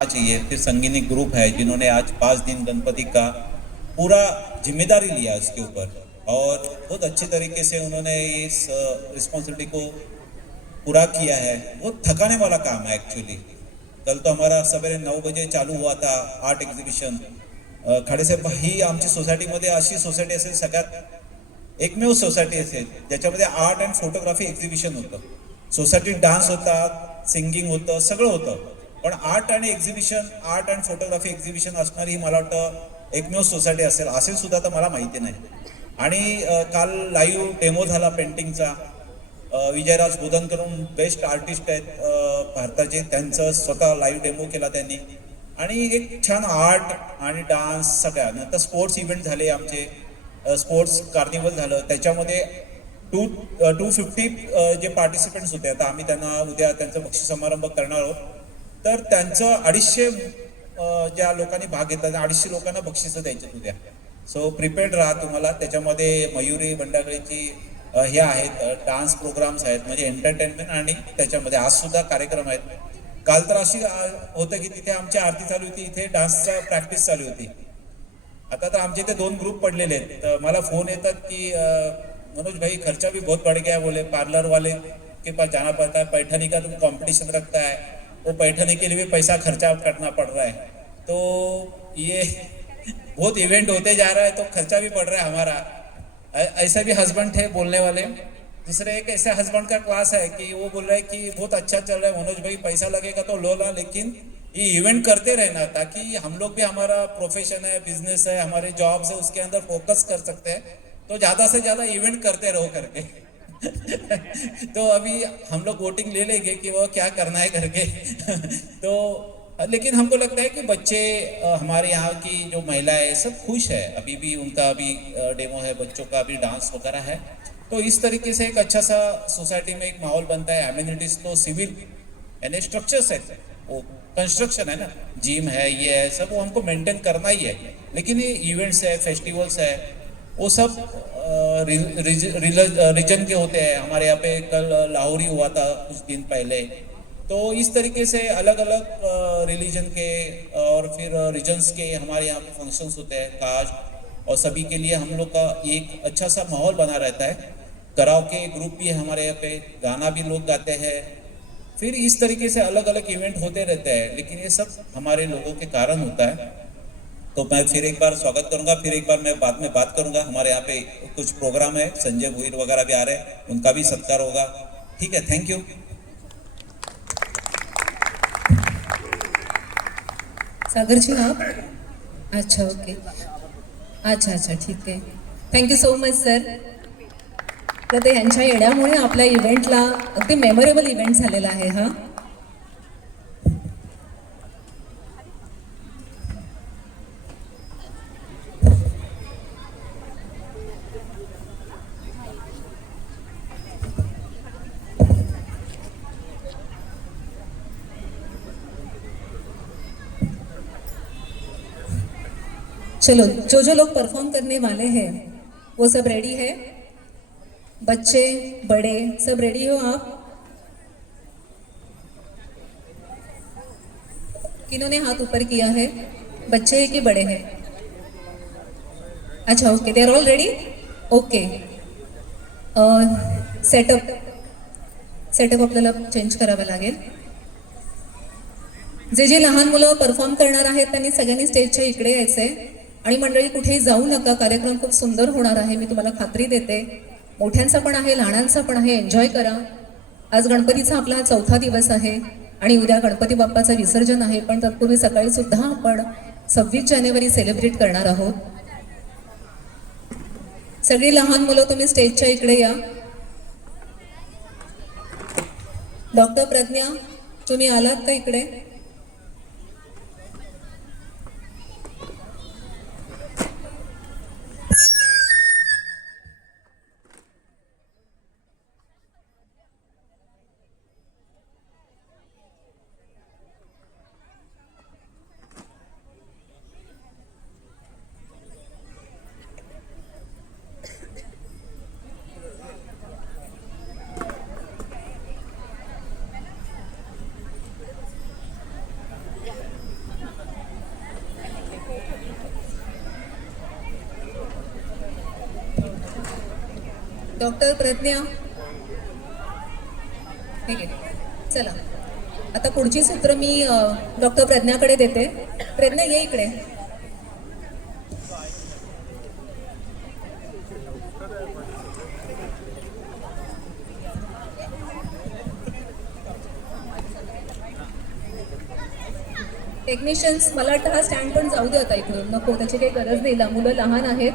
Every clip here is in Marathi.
चाहिए। फिर संगीनी ग्रुप है जिन्होंने आज 5 दिन गणपति का पूरा जिम्मेदारी लिया उसके ऊपर और बहुत अच्छे तरीके से उन्होंने इस रिस्पॉन्सिबिलिटी को पूरा किया है। बहुत थकाने वाला काम है एक्चुअली। कल तो हमारा सवेरे 9 बजे चालू हुआ था आर्ट एग्जिबिशन। खडेसाहेब ही आमची सोसायटीमध्ये अशी सोसायटी असेल सगळ्यात एकमेव सोसायटी असेल ज्याच्यामध्ये आर्ट अँड फोटोग्राफी एक्झिबिशन होतं. सोसायटीत डान्स होता, सिंगिंग होतं, सगळं होतं. पण आर्ट आणि exhibition, art and photography exhibition असणारी ही मला वाटतं एकमेव सोसायटी असेल सुद्धा तर मला माहिती नाही. आणि काल लाईव्ह डेमो झाला पेंटिंगचा. विजयराज बोधनकरून बेस्ट आर्टिस्ट आहेत भारताचे, त्यांचं स्वतः लाईव्ह डेमो केला त्यांनी. आणि एक छान आर्ट आणि डान्स सगळ्या. नंतर स्पोर्ट्स इव्हेंट झाले आमचे. स्पोर्ट्स कार्निवल झालं, त्याच्यामध्ये 250 जे पार्टिसिपेंट्स होते. आता आम्ही त्यांना उद्या त्यांचा बक्षीस समारंभ करणार आहोत. तर त्यांचं 250 ज्या लोकांनी भाग घेतला त्या 250 लोकांना बक्षिसं द्यायची उद्या. सो प्रिपेअर्ड राहा. तुम्हाला त्याच्यामध्ये मयुरी बंडागळेची हे आहेत, डान्स प्रोग्राम्स आहेत, म्हणजे एंटरटेनमेंट. आणि त्याच्यामध्ये आज सुद्धा कार्यक्रम आहेत. काल तर अशी होतं की तिथे आमची आरती चालू होती, इथे डान्सचा प्रॅक्टिस चालू होती. आता तर आमचे इथे 2 ग्रुप पडलेले आहेत. तर मला फोन येतात की मनोज भाई खर्चा भी बहुत बढ़ गया, बोले पार्लर वाले के पास जाना पड़ता है, पैठनी का तुम कंपटीशन रखता है, वो पैठनी के लिए भी पैसा खर्चा करना पड़ रहा है. तो ये बहुत इवेंट होते जा रहा है तो खर्चा भी पड़ रहा है हमारा. ऐसा भी हस्बैंड थे बोलने वाले. दूसरे एक ऐसे हस्बैंड का क्लास है कि वो बोल रहा है कि बहुत अच्छा चल रहा है मनोज भाई, पैसा लगेगा तो लो ला, लेकिन ये इवेंट करते रहना ताकि हम लोग भी, हमारा प्रोफेशन है, बिजनेस है, हमारे जॉब्स है, उसके अंदर फोकस कर सकते हैं. तो ज़्यादा से ज़्यादा इवेंट करते रहो करके. तो अभी हम लोग वोटिंग ले लेंगे कि वो क्या करना है करके. तो लेकिन हमको लगता है कि बच्चे, हमारे यहाँ की जो महिलाएं सब खुश है. अभी भी उनका अभी डेमो है, बच्चों का अभी डांस वगैरह है. तो इस तरीके से एक अच्छा सा सोसाइटी में एक माहौल बनता है. एम्यूनिटीज तो सिविल यानी स्ट्रक्चर्स है, वो कंस्ट्रक्शन है ना, जिम है, ये है, सब वो हमको मेंटेन करना ही है. लेकिन ये इवेंट्स है, फेस्टिवल्स है, वो सब रीजन के होते हैं. हमारे यहाँ पे कल लाहौरी हुआ था कुछ दिन पहले. तो इस तरीके से अलग अलग रिलीजन के और फिर रीजन्स के हमारे यहाँ पे फंक्शंस होते हैं, कास्ट, और सभी के लिए हम लोग का एक अच्छा सा माहौल बना रहता है. कराओके ग्रुप भी है हमारे यहाँ पे, गाना भी लोग गाते हैं. फिर इस तरीके से अलग अलग इवेंट होते रहते हैं. लेकिन ये सब हमारे लोगों के कारण होता है. तो मैं फिर एक बार स्वागत करूंगा. फिर एक बार मैं बाद में बात करूंगा. हमारे यहाँ पे कुछ प्रोग्राम है, संजय भोईर वगैरह भी आ रहे हैं, उनका भी सत्कार होगा. ठीक है, थैंक यू. सागर जी आप? अच्छा, ओके. अच्छा ठीक आहे. Thank you so much sir. तर ते यांच्या येण्यामुळे आपल्या इव्हेंटला अगदी मेमोरेबल इव्हेंट झालेला आहे हा. चलो, जो लोग परफॉर्म करने वाले हैं वो सब रेडी है? बच्चे बड़े सब रेडी हो आप? किन्होंने हाथ ऊपर किया है? बच्चे हैं कि बड़े हैं? अच्छा, okay, they are all ready. Okay. Setup आपल्याला चेंज करावा लागेल. जे लहान मुलं परफॉर्म करणार आहेत त्यांनी सगळ्यांनी स्टेजच्या इकडे यायचंय. आणि मंडळी कुठेही जाऊ नका, कार्यक्रम खूप सुंदर होणार आहे, मी तुम्हाला खात्री देते. मोठ्यांचा पण आहे, लहानांचा पण आहे, एन्जॉय करा. आज गणपतीचा आपला 4था दिवस आहे आणि उद्या गणपती बाप्पाचं विसर्जन आहे. पण तत्पूर्वी सकाळी सुद्धा आपण 26 जानेवारी सेलिब्रेट करणार आहोत. सगळी लहान मुलं तुम्ही स्टेजच्या इकडे या. डॉक्टर प्रज्ञा, तुम्ही आलात का इकडे? डॉक्टर प्रज्ञा, ठीक आहे, चला आता पुढची सूत्र मी डॉक्टर प्रज्ञाकडे देते. प्रज्ञा ये इकडे. टेक्निशियन्स, मला वाटतं हा स्टँड पण जाऊ दे आता इकडून, नको त्याची काही गरज नाही, मुलं लहान आहेत.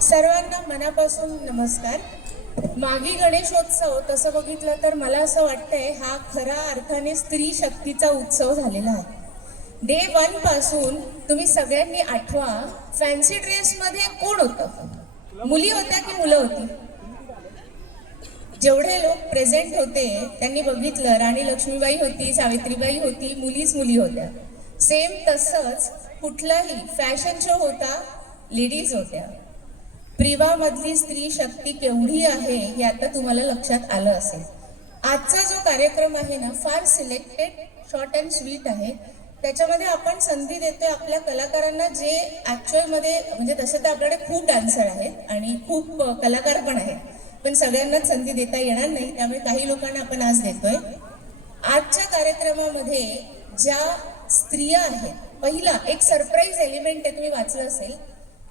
सर्वांना मनापासून नमस्कार. मागी गणेशोत्सव तसं बघितलं तर मला असं वाटतंय हा खऱ्या अर्थाने स्त्री शक्तीचा उत्सव झालेला आहे. डे 1 पासून तुम्ही सगळ्यांनी आठवा, फॅन्सी ड्रेसमध्ये कोण होतं? मुली होत्या की मुलं होती? जेवढे लोक प्रेझेंट होते त्यांनी बघितलं, राणी लक्ष्मीबाई होती, सावित्रीबाई होती, मुलीच मुली होत्या. सेम तसंच कुठलाही फॅशन शो होता, लेडीज होत्या. प्रिवामधली स्त्री शक्ती केवढी आहे हे आता तुम्हाला लक्षात आलं असेल. आजचा जो कार्यक्रम आहे ना, फार सिलेक्टेड, शॉर्ट अँड स्वीट आहे. त्याच्यामध्ये आपण संधी देतोय आपल्या कलाकारांना, जे ॲक्च्युअलमध्ये म्हणजे तसे तर आपल्याकडे खूप डान्सर आहेत आणि खूप कलाकार पण आहेत, पण सगळ्यांनाच संधी देता येणार नाही, त्यामुळे काही लोकांना आपण आज देतोय. आजच्या कार्यक्रमामध्ये ज्या स्त्रिया आहेत, पहिला एक सरप्राईज एलिमेंट आहे, तुम्ही वाचलं असेल.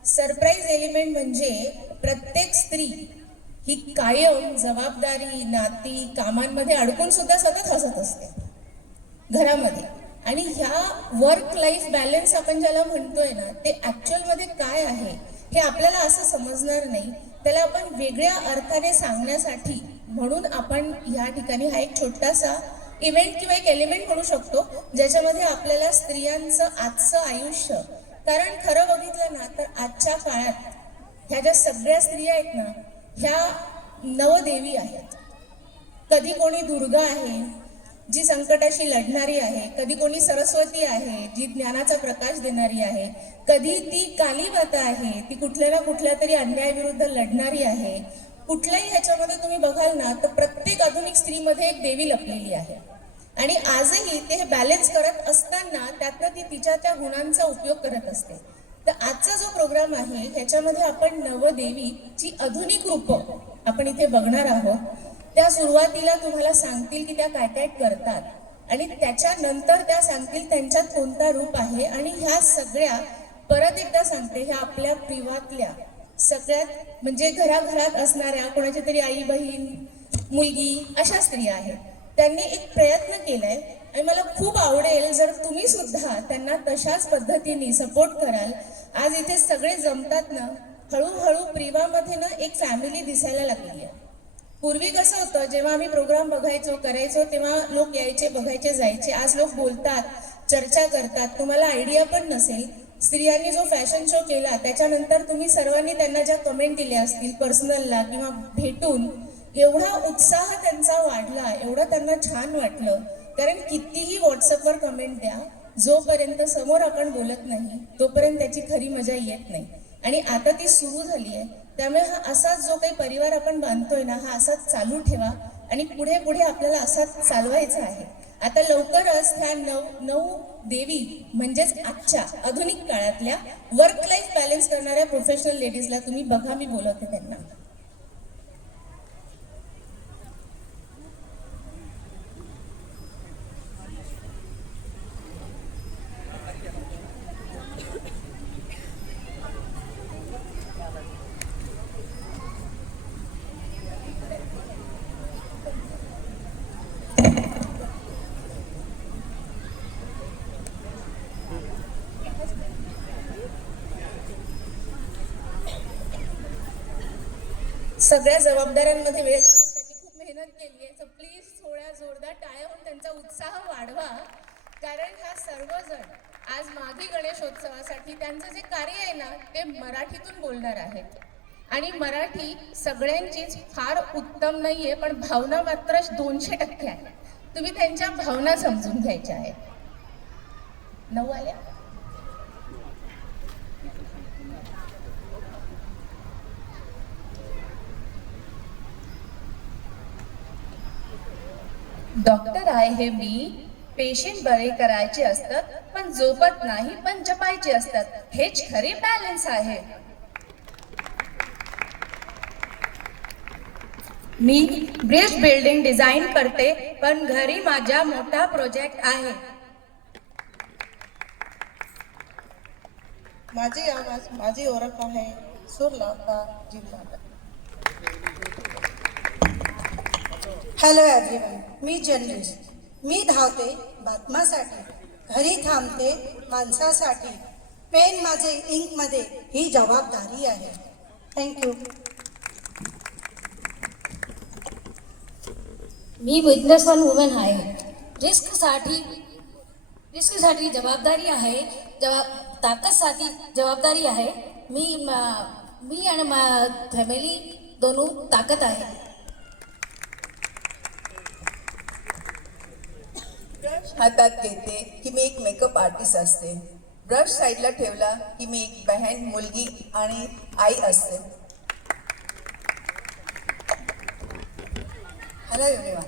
सरप्राईज एलिमेंट म्हणजे प्रत्येक स्त्री ही कायम जबाबदारी, नाती, कामांमध्ये अडकून सुद्धा सतत हसत असते घरामध्ये. आणि ह्या वर्क लाईफ बॅलन्स आपण ज्याला म्हणतोय ना, ते ॲक्च्युअलमध्ये काय आहे हे आपल्याला असं समजणार नाही. त्याला आपण वेगळ्या अर्थाने सांगण्यासाठी म्हणून आपण ह्या ठिकाणी हा एक छोटासा इव्हेंट किंवा एक एलिमेंट म्हणू शकतो, ज्याच्यामध्ये आपल्याला स्त्रियांचं आजचं आयुष्य, कारण खरं बघितलं ना तर आजच्या काळात ह्या ज्या सगळ्या स्त्रिया आहेत ना, ह्या नवदेवी आहेत. कधी कोणी दुर्गा आहे जी संकटाशी लढणारी आहे, कधी कोणी सरस्वती आहे जी ज्ञानाचा प्रकाश देणारी आहे, कधी ती कालीमाता आहे, ती कुठल्या ना कुठल्या तरी अन्यायाविरुद्ध लढणारी आहे. कुठल्याही ह्याच्यामध्ये तुम्ही बघाल ना तर प्रत्येक आधुनिक स्त्रीमध्ये एक देवी लपलेली आहे. आणि आजही ते हे बॅलन्स करत असताना त्यातनं ती तिच्या त्या गुणांचा उपयोग करत असते. तर आजचा जो प्रोग्राम आहे ह्याच्यामध्ये आपण नवदेवीची आधुनिक रूपं आपण इथे बघणार आहोत. त्या सुरुवातीला तुम्हाला सांगतील की त्या काय काय करतात आणि त्याच्यानंतर त्या सांगतील त्यांच्यात कोणता रूप आहे. आणि ह्या सगळ्या परत एकदा सांगते, ह्या आपल्या प्रिवातल्या सगळ्यात म्हणजे घराघरात असणाऱ्या कोणाची तरी आई, बहीण, मुलगी अशा स्त्रिया आहेत. त्यांनी एक प्रयत्न केलाय आणि मला खूप आवडेल जर तुम्ही सुद्धा त्यांना तशाच पद्धतीने सपोर्ट कराल. आज इथे सगळे जमतात ना, हळूहळू प्रिवामध्ये ना एक फॅमिली दिसायला लागली आहे. पूर्वी कसं होतं, जेव्हा आम्ही प्रोग्राम बघायचो करायचो तेव्हा लोक यायचे, बघायचे, जायचे. आज लोक बोलतात, चर्चा करतात. तुम्हाला आयडिया पण नसेल, स्त्रियांनी जो फॅशन शो केला त्याच्यानंतर तुम्ही सर्वांनी त्यांना ज्या कमेंट दिल्या असतील पर्सनलला किंवा भेटून, एवढा उत्साह त्यांचा वाढला, एवढं त्यांना छान वाटलं. कारण कितीही व्हॉट्सअपवर कमेंट द्या, जोपर्यंत समोर आपण बोलत नाही तोपर्यंत त्याची खरी मजा येत नाही. आणि आता ती सुरू झाली आहे. त्यामुळे हा असाच जो काही परिवार आपण बांधतोय ना, हा असाच चालू ठेवा आणि पुढे पुढे आपल्याला असाच चालवायचा आहे. आता लवकरच ह्या नऊ देवी म्हणजेच आजच्या आधुनिक काळातल्या वर्क लाईफ बॅलन्स करणाऱ्या प्रोफेशनल लेडीजला तुम्ही बघा, मी बोलवते त्यांना. सगळ्या जबाबदाऱ्यांमध्ये वेळ काढून त्यांनी खूप मेहनत केली आहे. सो प्लीज थोड्या जोरदार टाळ्या होऊन त्यांचा उत्साह वाढवा. कारण ह्या सर्वजण आज मागी गणेशोत्सवासाठी त्यांचं जे कार्य आहे ना ते मराठीतून बोलणार आहेत. आणि मराठी सगळ्यांचीच फार उत्तम नाहीये, पण भावना मात्र 200% आहे. तुम्ही त्यांच्या भावना समजून घ्यायच्या आहेत. 9 आल्या. डॉक्टर आहे मी, पेशंट बरे करायचे असतात पण झोपत नाही पण जपायचे असतात, हेच खरे बॅलन्स आहे. मी ब्रिज बिल्डिंग डिझाईन करते पण घरी माझा मोठा प्रोजेक्ट आहे. माझी आवाज माझी ओळख आहे, सूर लावता जीव लावता. हॅलो एव्हरीवन, मी जर्नलिस्ट. मी धावते बातम्यासाठी, घरी थांबते माणसासाठी. पेन माझे इंकमध्ये ही जबाबदारी आहे. थँक्यू. मी बिझनेसमॅन वुमन आहे. रिस्कसाठी जबाबदारी आहे, ताकदसाठी जबाबदारी आहे. मी आणि फॅमिली दोनों ताकद आहे. हातात घेते की मी एक मेकअप आर्टिस्ट असते. ब्रश साईडला ठेवला की मी एक बहीण, मुलगी आणि आई असते. हॅलो एव्हरीवन,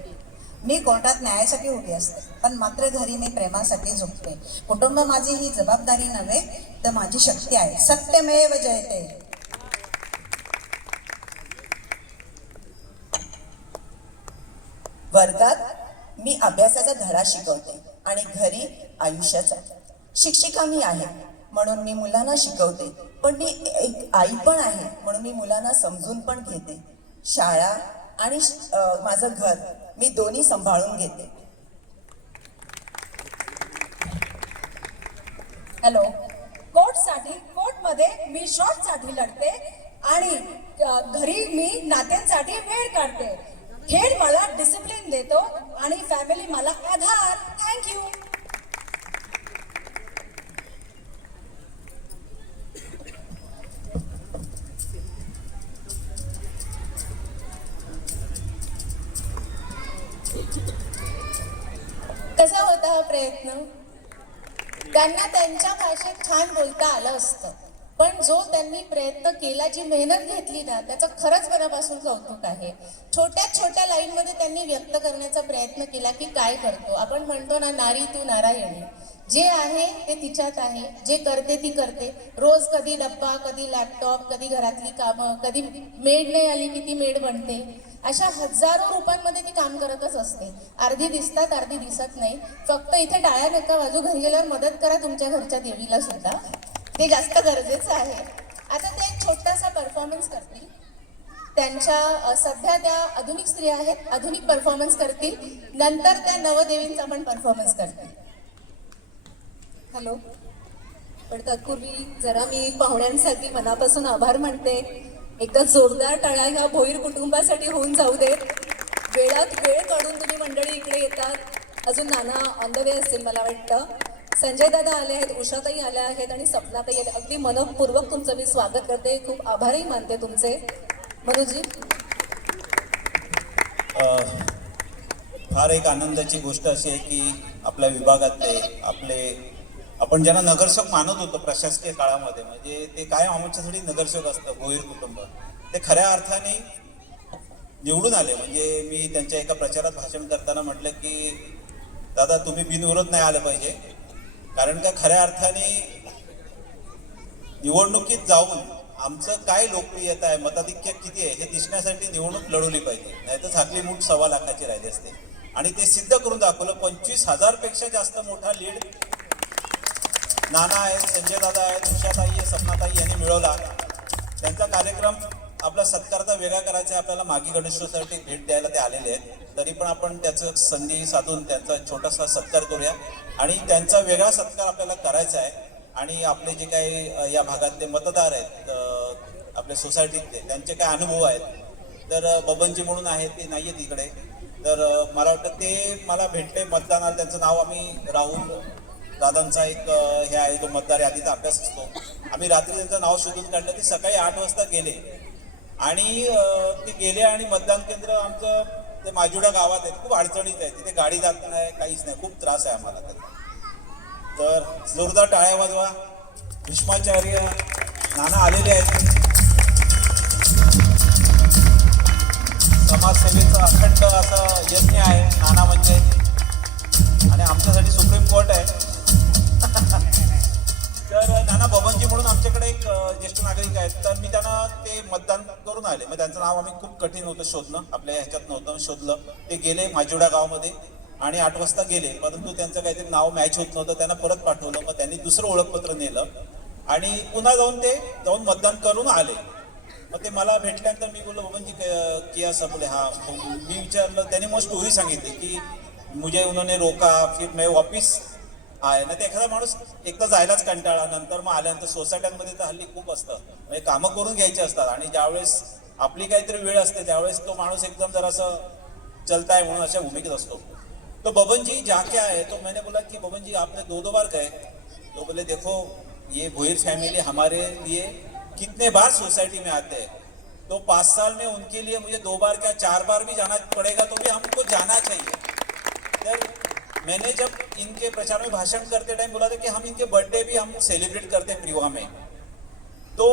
मी कोर्टात न्यायासाठी उभी असते पण मात्र घरी मी प्रेमासाठी झोपते. कुटुंब माझी ही जबाबदारी नव्हे तर माझी शक्ती आहे. सत्यमेव जयते. वर्गात मी अभ्यासाचा धडा शिकवते आणि घरी आयुष्याचा. शिक्षिका मी आहे म्हणून मी मुलांना शिकवते, पण मी एक आई पण आहे म्हणून मी मुलांना समजून पण घेते. शाळा आणि माझं घर मी दोन्ही सांभाळून घेते. हॅलो, कोर्टमध्ये मी शॉर्टसाठी लढते आणि घरी मी नात्यांसाठी वेळ काढते. खेळ मला डिसिप्लिन देतो आणि फॅमिली मला आधार. थँक्यू. कसा होता हा प्रयत्न? त्यांना त्यांच्या भाषेत छान बोलता आलं असतं, पण जो त्यांनी प्रयत्न केला, जी मेहनत घेतली ना, त्याचं खरंच मनापासून कौतुक आहे. छोट्या छोट्या लाईनमध्ये त्यांनी व्यक्त करण्याचा प्रयत्न केला की काय करतो. आपण म्हणतो ना, नारी तू नारायणी. जे आहे ते तिच्यात आहे, जे करते ती करते. रोज कधी डब्बा, कधी लॅपटॉप, कधी घरातली कामं, कधी मेड नाही आली की ती मेड बनते. अशा हजारो रूपांमध्ये ती काम करतच असते. अर्धी दिसतात, अर्धी दिसत नाही. फक्त इथे टाळ्या नका वाजू, घरी गेल्यावर मदत करा तुमच्या घरच्या देवीला सुद्धा, ते जास्त गरजेचं आहे. आता ते एक छोटासा परफॉर्मन्स करतील. त्यांच्या सध्या त्या आधुनिक स्त्रिया आहेत, आधुनिक परफॉर्मन्स करतील. नंतर त्या नवदेवींचा पण परफॉर्मन्स करतील. हॅलो, पण तत्पूर्वी जरा मी पाहुण्यांसाठी मनापासून आभार म्हणते. एकदा जोरदार टाळ्या ह्या भोईर कुटुंबासाठी होऊन जाऊ देत. वेळात वेळ काढून तुम्ही मंडळी इकडे येतात. अजून नाना ऑन द वे असतील मला वाटतं. संजय दादा आले आहेत, उषाताई आल्या आहेत आणि सपनाताई आल्या. अगदी मनपूर्वक तुमचं मी स्वागत करते. खूप आभारही मानते तुमचे. मनोजी, फार एक आनंदाची गोष्ट अशी आहे की आपल्या विभागातले आपण ज्यांना नगरसेवक मानत होतो प्रशासकीय काळामध्ये, म्हणजे ते कायम आमच्यासाठी नगरसेवक असतं. भोईर कुटुंब ते खऱ्या अर्थाने निवडून आले. म्हणजे मी त्यांच्या एका प्रचारात भाषण करताना म्हटलं की दादा तुम्ही बिनविरोध नाही आलं पाहिजे, कारण का खऱ्या अर्थाने निवडणुकीत जाऊन आमचं काय लोकप्रियता आहे, मताधिक्य किती आहे हे दिसण्यासाठी निवडणूक लढवली पाहिजे. नाही तर झाकली मूठ 1.25 लाखाची राहिली असते. आणि ते सिद्ध करून दाखवलं. 25,000 पेक्षा जास्त मोठा लीड नाना आहेत, संजय दादा आहेत, उषाताई आहे, सपनाताई यांनी मिळवला. त्यांचा कार्यक्रम आपला सत्कारचा वेगळा करायचा आहे. आपल्याला मागी गणेशोत्सवासाठी भेट द्यायला ते आलेले आहेत. तरी पण आपण त्याचं संधी साधून त्यांचा छोटासा सत्कार करूया आणि त्यांचा वेगळा सत्कार आपल्याला करायचा आहे. आणि आपले जे काही या भागातले मतदार आहेत, आपल्या सोसायटीतले, त्यांचे काय अनुभव आहेत, तर बबनजी म्हणून आहेत, ते नाही आहेत इकडे. तर मला वाटतं ते मला भेटले मतदानाला. त्यांचं नाव आम्ही राहुल दादांचा एक हे आहे, जो मतदार यादीचा अभ्यास असतो. आम्ही रात्री त्यांचं नाव शोधून काढलं. ते सकाळी 8 वाजता गेले आणि ते गेले आणि मतदान केंद्र आमचं ते माजुडा गावात आहेत, खूप अडचणीत आहे, तिथे गाडी जात नाही, काहीच नाही, खूप त्रास आहे आम्हाला त्याचा. तर जोरदार टाळ्या वाजवा. भीष्माचार्य नाना आलेले आहेत. समाजसेवेचं अखंड असं यज्ञ आहे नाना म्हणजे, आणि आमच्यासाठी सुप्रीम कोर्ट आहे. तर नाना बबनजी म्हणून आमच्याकडे एक ज्येष्ठ नागरिक आहेत, तर मी त्यांना ते मतदान करून आले. मग त्यांचं नाव आम्ही खूप कठीण होतं शोधणं, आपल्या ह्याच्यात नव्हतं, शोधलं. ते गेले माजुडा गावामध्ये आणि 8 वाजता गेले, परंतु त्यांचं काहीतरी नाव मॅच होत नव्हतं, त्यांना परत पाठवलं. मग त्यांनी दुसरं ओळखपत्र नेलं आणि पुन्हा जाऊन मतदान करून आले. मग ते मला भेटल्यानंतर मी बोललो बबनजी किया सब बोले हाँ. मी विचारलं, त्याने मग स्टोरी सांगितली की मुझे उन्होंने रोका, फिर मैं वापिस आहे ना. ते एखादा माणूस एकदा जायलाच कंटाळा, नंतर मग आल्यानंतर सोसायट्यांमध्ये तर हल्ली खूप असतं, म्हणजे कामं करून घ्यायची असतात आणि ज्यावेळेस आपली काहीतरी वेळ असते त्यावेळेस तो माणूस एकदम जरासं चलता है म्हणून अशा भूमिकेत असतो. तो बबन जी जाके आए, तो मैंने बोला कि बबन जी आपने 2 बार गए. तो बोले देखो ये भोईर फैमिली हमारे लिए कितने बार सोसाइटी में आते हैं, तो 5 साल में उनके लिए मुझे 2 बार क्या 4 बार भी जाना पड़ेगा तो भी हमको जाना चाहिए. तर मैंने जब इनके प्रचार में भाषण करते टाइम बोला था कि हम इनके बर्थडे भी हम सेलिब्रेट करते हैं प्रिवा में, तो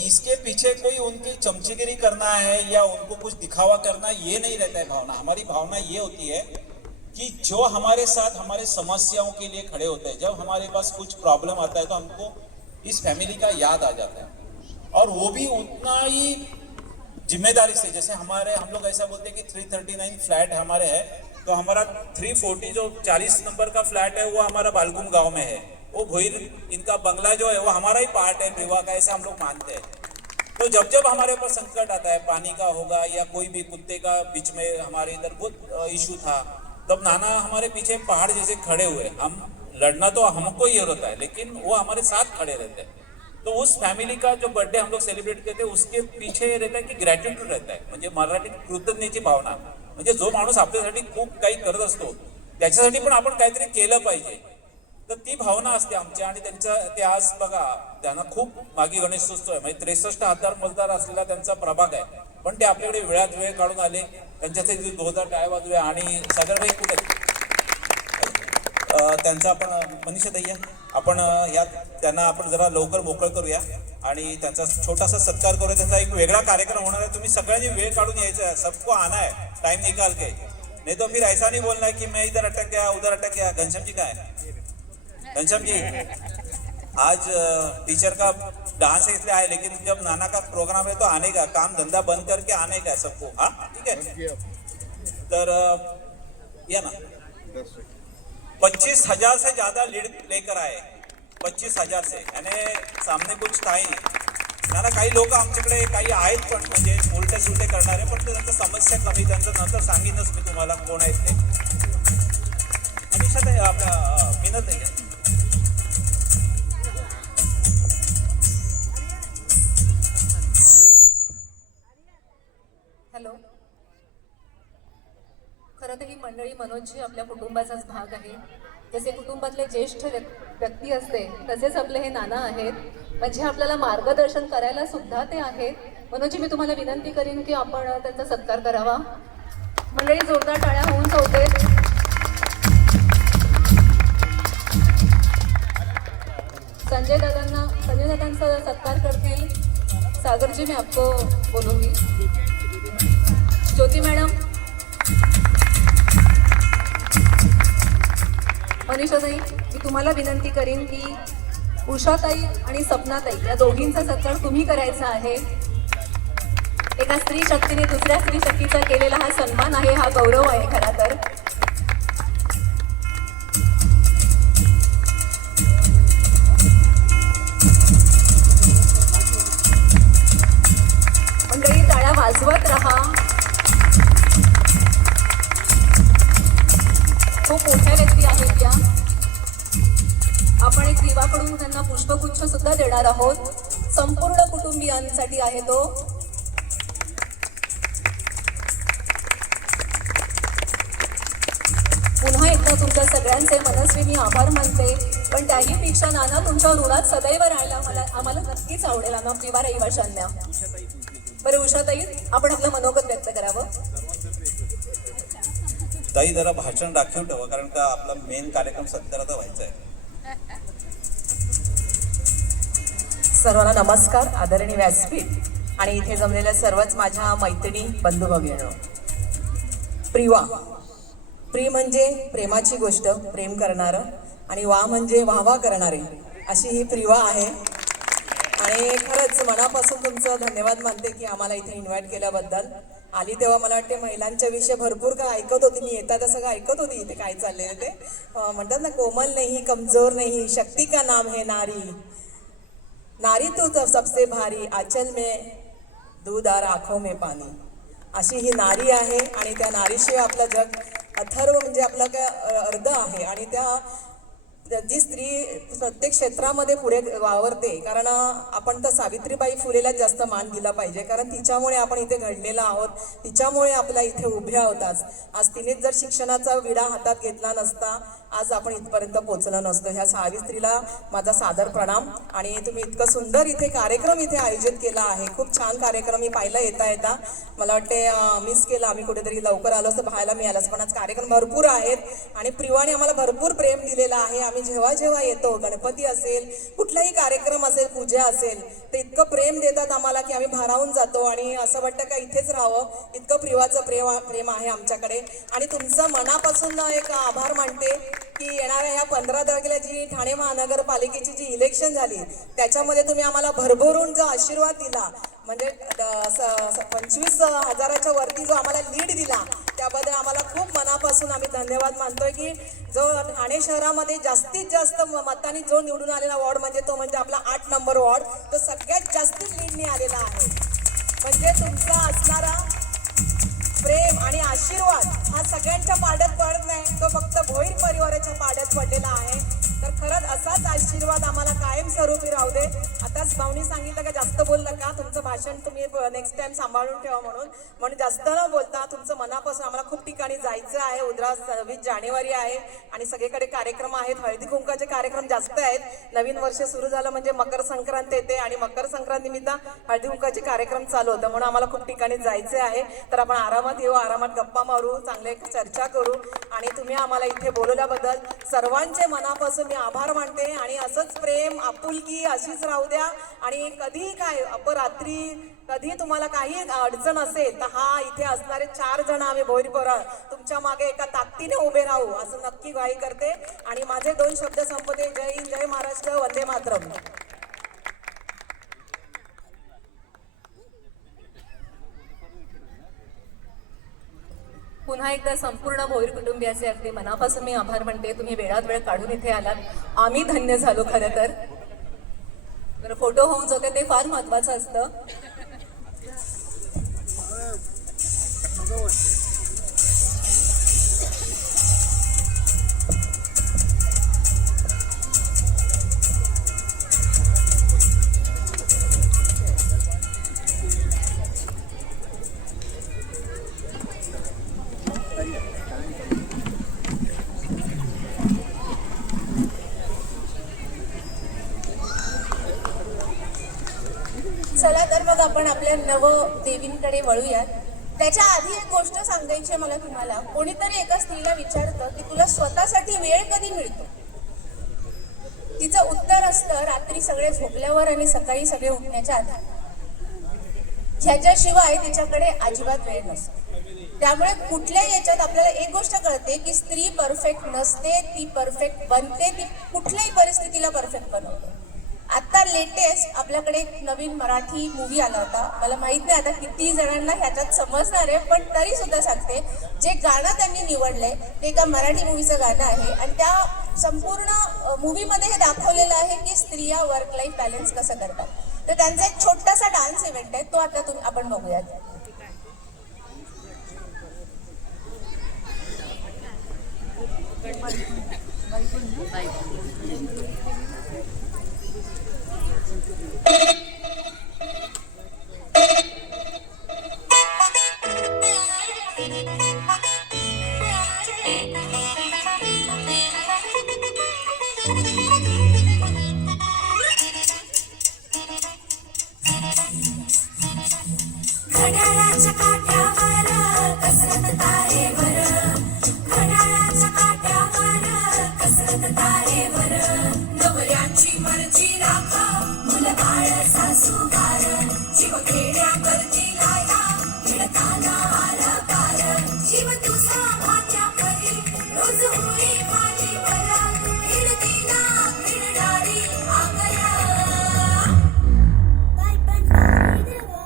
इसके पीछे कोई उनकी चमचीगिरी करना है या उनको कुछ दिखावा करना, ये नहीं रहता है भावना. हमारी भावना ये होती है कि जो हमारे साथ हमारे समस्याओं के लिए खड़े होते हैं, जब हमारे पास कुछ प्रॉब्लम आता है तो हमको इस फैमिली का याद आ जाता है, और वो भी उतना ही जिम्मेदारी से. जैसे हम लोग ऐसा बोलते हैं कि 339 फ्लैट हमारे है, तो हमारा 340 जो 40 नंबर का फ्लैट है वो हमारा बालकुम गांव में है. वो भोईर इनका बंगला जो है वो हमारा ही पार्ट है प्रिवा का, ऐसा हम लोग मानते हैं. तो जब हमारे ऊपर संकट आता है, पानी का होगा या कोई भी कुत्ते का बीच में हमारे इधर बहुत इशू था, तब नाना हमारे पीछे पहाड़ जैसे खड़े हुए. हम लड़ना तो हमको ही होता है, लेकिन वो हमारे साथ खड़े रहते हैं. तो उस फॅमिली का जो बर्थडे हम लोग सेलिब्रेट करते हैं उसके पीछे रहता है की ग्रॅटिट्यूड रहता है, म्हणजे मराठीत कृतज्ञतेची भावना. म्हणजे जो माणूस आपल्यासाठी खूप काही करत असतो त्याच्यासाठी पण आपण काहीतरी केलं पाहिजे, तर ती भावना असते आमची. आणि ते आज बघा, त्यांना खूप मागे गणेशोत्सव आहे, म्हणजे 63,000 मतदार असलेला त्यांचा प्रभाग आहे, पण ते आपल्याकडे वेळात वेळ काढून आले. त्यांच्यासाठी 2,000 टाळ्या वाजवल्या. आणि सागरभाई कुठे त्यांचा आपण मनीषा दैया, आपण त्यांना आपण जरा लवकर मोकळ करूया आणि त्यांचा छोटासा सत्कार करूया. त्यांचा एक वेगळा कार्यक्रम होणार आहे, तुम्ही सगळ्यांनी वेळ काढून यायचा है, सबको आना है टाइम निकाल के, नहीं तो फिर ऐसा नहीं बोलना है कि मैं इधर अटक गया उधर अटक गया. घनश्याम जी का है? घनश्याम जी आज टीचर का डांस इसलिए आए, लेकिन जब नाना का प्रोग्राम है तो आने का, काम धंधा बंद करके आने का सबको. हाँ ठीक है. तर या ना 25,000 से ज्यादा लीड लेकर आए, 25,000 से, यानी सामने कुछ था ही नाही. ना काही लोक आमच्याकडे काही आहेत पण म्हणजे उलटे सुलटे करणारे, पण त्यांच्या समस्या कमी, त्यांचं नंतर सांगेनच मी तुम्हाला कोण आहेत ते. मनीषा ताई, आपल्या मिनत आहे. हॅलो. खरं तर ही मंडळी मनोजजी आपल्या कुटुंबाचाच भाग आहे. जसे कुटुंबातले ज्येष्ठ व्यक्ती असते तसेच आपले हे नाना आहेत, म्हणजे आपल्याला मार्गदर्शन करायला सुद्धा ते आहेत. मनोजजी, मी तुम्हाला विनंती करीन की आपण त्यांचा सत्कार करावा. मंडळी जोरदार टाळ्या होऊन जाऊते. संजय दादांचा सत्कार करतील सागरजी. मी आपको बोलूंगी. ज्योती मॅडम, मनीषाताई, मी तुम्हाला विनंती करीन की उषाताई आणि सपनाताई या दोघींचा सत्कार तुम्ही करायचा आहे. एका स्त्री शक्तीने दुसऱ्या स्त्री शक्तीचा केलेला हा सन्मान आहे, हा गौरव आहे खरा तर. मंडळी टाळ्या वाजवत राहा. खूप मोठ्या व्यक्ती आहेत या. आपण एक दिवाकडून त्यांना पुष्पगुच्छ सुद्धा देणार आहोत. संपूर्ण कुटुंबियांसाठी आहे तो. पुन्हा एकदा तुमच्या सगळ्यांचे मनस्वी मी आभार मानते, पण त्याही पेक्षा नाना तुमच्या ऋणात सदैव राहायला आम्हाला नक्कीच आवडेल. नाना प्रिवा रहिवाशांना. बरं उषाताई, आपण आपलं मनोगत व्यक्त करावं. ताई जरा भाषण राखीव ठेवा, कारण का आपला मेन कार्यक्रम सत्तर आता व्हायचा आहे. सर्वांना नमस्कार, आदरणीय व्यासपीठ आणि इथे जमलेल्या सर्वच माझ्या मैत्रिणी, बंधू भगिनी. प्रिवा, प्री म्हणजे प्रेमाची गोष्ट, प्रेम करणारं, आणि वा म्हणजे वाहवा करणारे, अशी ही प्रिवा आहे. आणि खरंच मनापासून तुमचं धन्यवाद मानते की आम्हाला इथे इन्व्हाइट केल्याबद्दल. आली तेव्हा मला वाटते महिलांच्या विषय भरपूर काय ऐकत होती, मी येता सगळं ऐकत होती इथे काय चाललेलं ते. म्हणतात ना, कोमल नाही, कमजोर नाही, शक्ती का नाम है नारी, नारी तू सबसे भारी, आंचल में दूध और आँखों में पानी, अशी ही नारी आहे. आणि त्या नारीशिवाय आपलं जग अथर्व म्हणजे आपलं काय अर्ध आहे. आणि जी स्त्री प्रत्येक क्षेत्रामध्ये पुढे वावरते, कारण आपण तर सावित्रीबाई फुलेला जास्त मान दिला पाहिजे, कारण तिच्यामुळे आपण इथे घडलेलो आहोत, तिच्यामुळे आपल्या इथे उभे आहोत. आज तिने जर शिक्षणाचा विडा हातात घेतला नसता आज आपण इथपर्यंत पोहोचलो नसतो. ह्या सावित्रीला माझा सादर प्रणाम. आणि तुम्ही इतकं सुंदर इथे कार्यक्रम इथे आयोजित केला आहे, खूप छान कार्यक्रम. मी पाहिला येता मला वाटते मिस केला, आम्ही कुठेतरी लवकर आलो असं पाहायला मिळालं, पण आज कार्यक्रम भरपूर आहेत. आणि प्रिवाने आम्हाला भरपूर प्रेम दिलेलं आहे. आम्ही जेव्हा येतो, गणपती असेल, कुठलाही कार्यक्रम असेल, पूजा असेल, तर इतकं प्रेम देतात आम्हाला की आम्ही भारावून जातो आणि असं वाटतं का इथेच राहावं, इतकं प्रिवाचं प्रेम आहे आमच्याकडे. आणि तुमचं मनापासून एक आभार मानते की येणाऱ्या ह्या 15 तारखेला जी ठाणे महानगरपालिकेची जी इलेक्शन झाली त्याच्यामध्ये तुम्ही आम्हाला भरभरून जो आशीर्वाद दिला, म्हणजे 25,000च्या वरती जो आम्हाला लीड दिला, त्याबद्दल आम्हाला खूप मनापासून आम्ही धन्यवाद मानतोय. की जो ठाणे शहरामध्ये जास्तीत जास्त मतांनी जो निवडून आलेला वॉर्ड म्हणजे तो म्हणजे आपला 8 नंबर वॉर्ड, तो सगळ्यात जास्त लीडने आलेला आहे. म्हणजे तुमचा असणारा प्रेम आणि आशीर्वाद हा सगळ्यांच्या पाड्यात पडत नाही, तो फक्त भोईर परिवाराच्या पाड्यात पडलेला आहे. तर खरंच असाच आशीर्वाद आम्हाला कायमस्वरूपी राहू दे. आताच भाऊनी सांगितलं का जास्त बोल नका, तुमचं भाषण तुम्ही नेक्स्ट टाइम सांभाळून ठेवा, म्हणून जास्त न बोलता तुमचं मनापासून. आम्हाला खूप ठिकाणी जायचं आहे. उद्या 26 जानेवारी आहे आणि सगळीकडे कार्यक्रम आहेत, हळदी कुंकाचे कार्यक्रम जास्त आहेत. नवीन वर्ष सुरू झालं म्हणजे मकर संक्रांत येते आणि मकर संक्रांत निमित्त हळदी कुंकाचे कार्यक्रम चालू होतं, म्हणून आम्हाला खूप ठिकाणी जायचे आहे. तर आपण आरामात येऊ, आरामात गप्पा मारू, चांगले चर्चा करू. आणि तुम्ही आम्हाला इथे बोलवल्याबद्दल सर्वांचे मनापासून मी आभार मानते. आणि असंच प्रेम, आपुलकी अशीच राहू द्या. आणि कधी काय अपरात्री कधी तुम्हाला काही अडचण असेल तर हा इथे असणारे 4 जण आम्ही भोईरपोरा तुमच्या मागे एका ताकदीने उभे राहू असं नक्की ग्वाही करते. आणि माझे 2 शब्द संपते. जय हिंद, जय महाराष्ट्र, वंदे मातरम. पुन्हा एकदा संपूर्ण भोईर कुटुंबियाचे अगदी मनापासून मी आभार मानते. तुम्ही वेळात वेळ काढून इथे आलात, आम्ही धन्य झालो खरं तर. फोटो होऊन जाते ते फार महत्वाचं असतं. चला तर मग आपण आपल्या नवदेवींकडे वळूयात. त्याच्या आधी एक गोष्ट सांगायची मला तुम्हाला. कोणीतरी एका स्त्रीला विचारतं की तुला स्वतःसाठी वेळ कधी मिळतो. तिचं उत्तर असतं रात्री सगळे झोपल्यावर आणि सकाळी सगळे उठण्याच्या आधी. ह्याच्याशिवाय तिच्याकडे अजिबात वेळ नसतो. त्यामुळे कुठल्याही याच्यात आपल्याला एक गोष्ट कळते की स्त्री परफेक्ट नसते, ती परफेक्ट बनते. ती कुठल्याही परिस्थितीला परफेक्ट बनवते. आता लेटेस्ट आपल्याकडे एक नवीन मराठी मूवी आला होता. मला माहित नाही आता किती जणांना ह्याच्यात समजणार आहे, पण तरी सुद्धा सांगते. जे गाणं त्यांनी निवडलंय ते एका मराठी मूवीचं गाणं आहे आणि त्या संपूर्ण मूवीमध्ये हे दाखवलेलं आहे की स्त्रिया वर्क लाईफ बॅलन्स कसं करतात. तर त्यांचा एक छोटासा डान्स इव्हेंट आहे, तो आता आपण बघूयात. घड्याळाच्या काट्यावर कसरत तारेवर घड्याळाच्या काट्यावर कसरत तारेवर नवऱ्याची मर्जी राखा मुलं बाळ सासू बार जीव खेड्यावरती लाया खेळताना आला पार जीव तुझा भाच्या परी रोज होई खाली बरा खेळतीला खेळणारी आगया बाय पण पारी देवा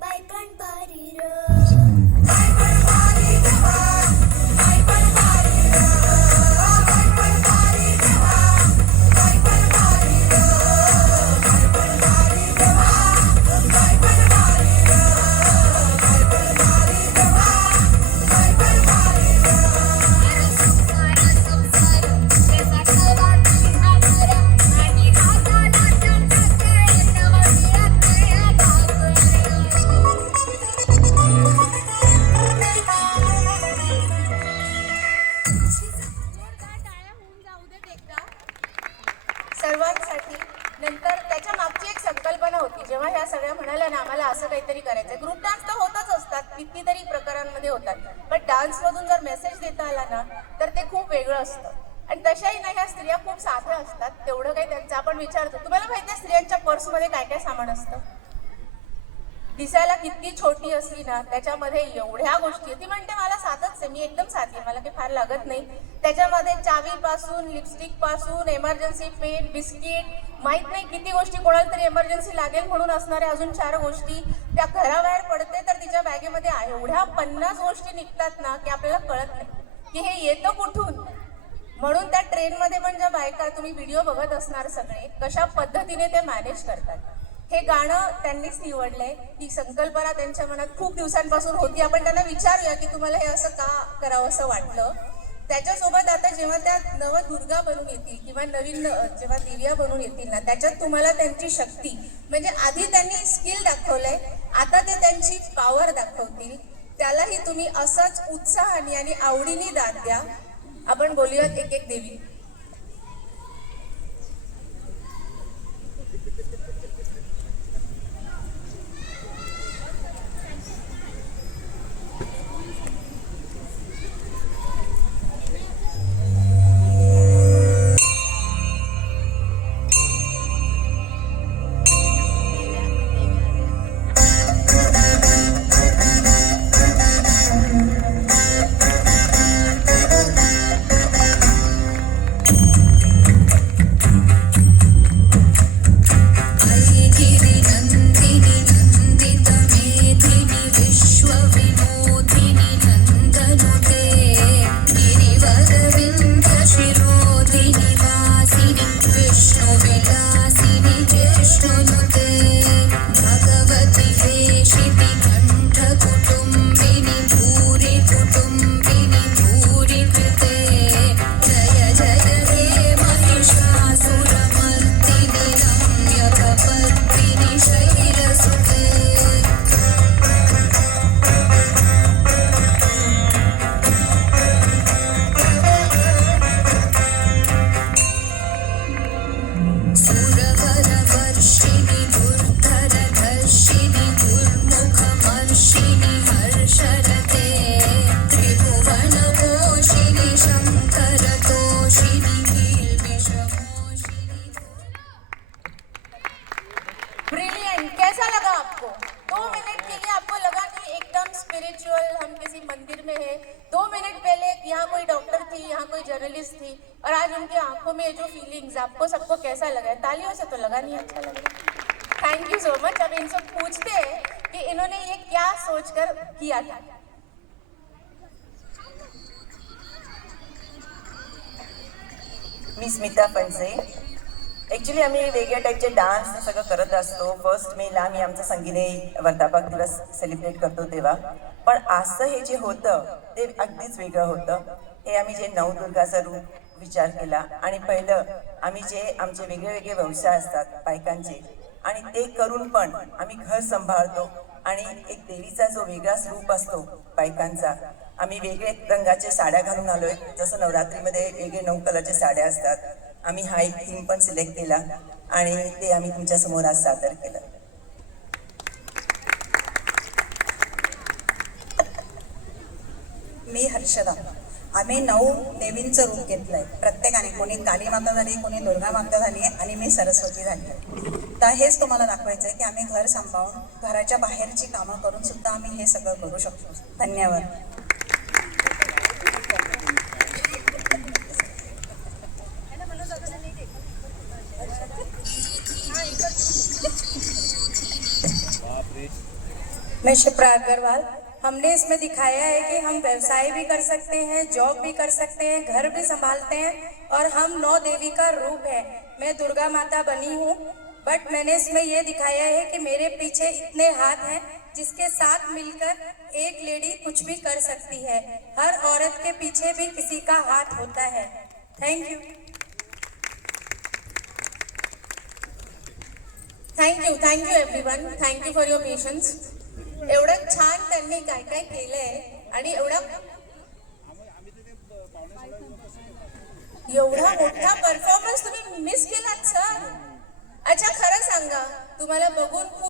बाय पण पारी बाय पण पारी देवा बाय पण पारी बाय पण पारी देवा बाय पण पारी बाय पण पारी देवा बाय पण पारी बाय पण पारी देवा बाय पण पारी संसार त्याचा ठेवा तुझ्यावर आणि हाताला चटके नवविरात सर्वांसाठी. नंतर त्याच्या मागची एक संकल्पना होती. जेव्हा ह्या सगळ्या म्हणाल्या ना आम्हाला असं काहीतरी करायचंय, ग्रुप डान्स तर होतच असतात, कितीतरी प्रकारांमध्ये होतात, पण डान्समधून जर मेसेज देता आला ना तर ते खूप वेगळं असतं. आणि तशाही ना ह्या स्त्रिया खूप साध्या असतात, तेवढं काही त्यांचं आपण विचारतो. तुम्हाला माहिती आहे स्त्रियांच्या पर्समध्ये काय काय सामान असतं? दिसायला किती छोटी असली ना त्याच्यामध्ये एवढ्या गोष्टी. ती म्हणते मला साधच आहे, मी एकदम साधी आहे, मला काही फार लागत नाही. त्याच्यामध्ये चावीपासून लिपस्टिक पासून एमर्जन्सी पेन बिस्किट माहित नाही किती गोष्टी, कोणाला तरी एमर्जन्सी लागेल म्हणून असणाऱ्या अजून 4 गोष्टी. त्या घराबाहेर पडते तर तिच्या बॅगेमध्ये आहे एवढ्या 50 गोष्टी निघतात ना की आपल्याला कळत नाही की हे येतं कुठून. म्हणून त्या ट्रेनमध्ये पण ज्या बायका तुम्ही व्हिडिओ बघत असणार सगळे कशा पद्धतीने ते मॅनेज करतात. हे गाणं त्यांनीच निवडलंय. ही संकल्पना त्यांच्या मनात खूप दिवसांपासून होती. आपण त्यांना विचारूया की तुम्हाला हे असं का करावं असं वाटलं. त्याच्यासोबत आता जेव्हा त्या नवदुर्गा बनून येतील किंवा नवीन जेव्हा दिव्या बनून येतील ना त्याच्यात तुम्हाला त्यांची शक्ती म्हणजे आधी त्यांनी स्किल दाखवलंय, आता ते त्यांची पॉवर दाखवतील. त्यालाही तुम्ही असाच उत्साहाने आणि आवडीने दाद द्या. आपण बोलूयात एक एक देवी. जर्नलिस्ट थी और आज उनकी आंखों में जो फीलिंग्स आपको सबको कैसा लगा है? तालियों से तो लगा नहीं अच्छा लगा. Thank you so much. अब इनसे पूछते हैं कि इन्होंने ये क्या सोचकर किया था. मी स्मिता फणसे. ॲक्च्युली आम्ही वेगळ्या टाईपचे डान्स सगळं करत असतो. 1 मेला आम्ही आमचा संगीत वर्धापक दिवस सेलिब्रेट करतो तेव्हा. पण असं हे जे होतं ते अगदीच वेगळं होतं. हे आम्ही जे नवदुर्गाचा रूप विचार केला आणि पहिलं आम्ही जे आमचे वेगळे वेगळे व्यवसाय असतात बायकांचे आणि ते करून पण आम्ही घर सांभाळतो आणि एक देवीचा जो वेगळाच रूप असतो बायकांचा. आम्ही वेगळे रंगाचे साड्या घालून आलोय. जसं नवरात्रीमध्ये वेगळे 9 कलरचे साड्या असतात. आम्ही हा एक थीम पण सिलेक्ट केला आणि ते आम्ही तुमच्या समोर आज सादर केलं. मी हर्षदा. आम्ही 9 देवींचं रूप घेतलंय प्रत्येकाने, कोणी काली माता झाली, कोणी दुर्गा माता झाली आणि मी सरस्वती झाली आहे. तर हेच तुम्हाला दाखवायचं आहे की आम्ही घर सांभाळून घराच्या बाहेरची कामं करून सुद्धा आम्ही हे सगळं करू शकतो. धन्यवाद. मैं शिप्रा अग्रवाल। हमने इसमें दिखाया है कि हम व्यवसाय भी कर सकते हैं, जॉब भी कर सकते हैं, घर भी संभालते हैं और हम 9 देवी का रूप है। मैं दुर्गा माता बनी हूँ, बट मैंने इसमें ये दिखाया है कि मेरे पीछे इतने हाथ हैं जिसके साथ मिलकर एक लेडी कुछ भी कर सकती है। हर औरत के पीछे भी किसी का हाथ होता है। Thank you. Thank you everyone. Thank you for your patience. एवढं छान त्यांनी काय काय केलंय आणि एवढा मोठा परफॉर्मन्स तुम्ही मिस केलात सर. अच्छा खरं सांगा, तुम्हाला बघून खूप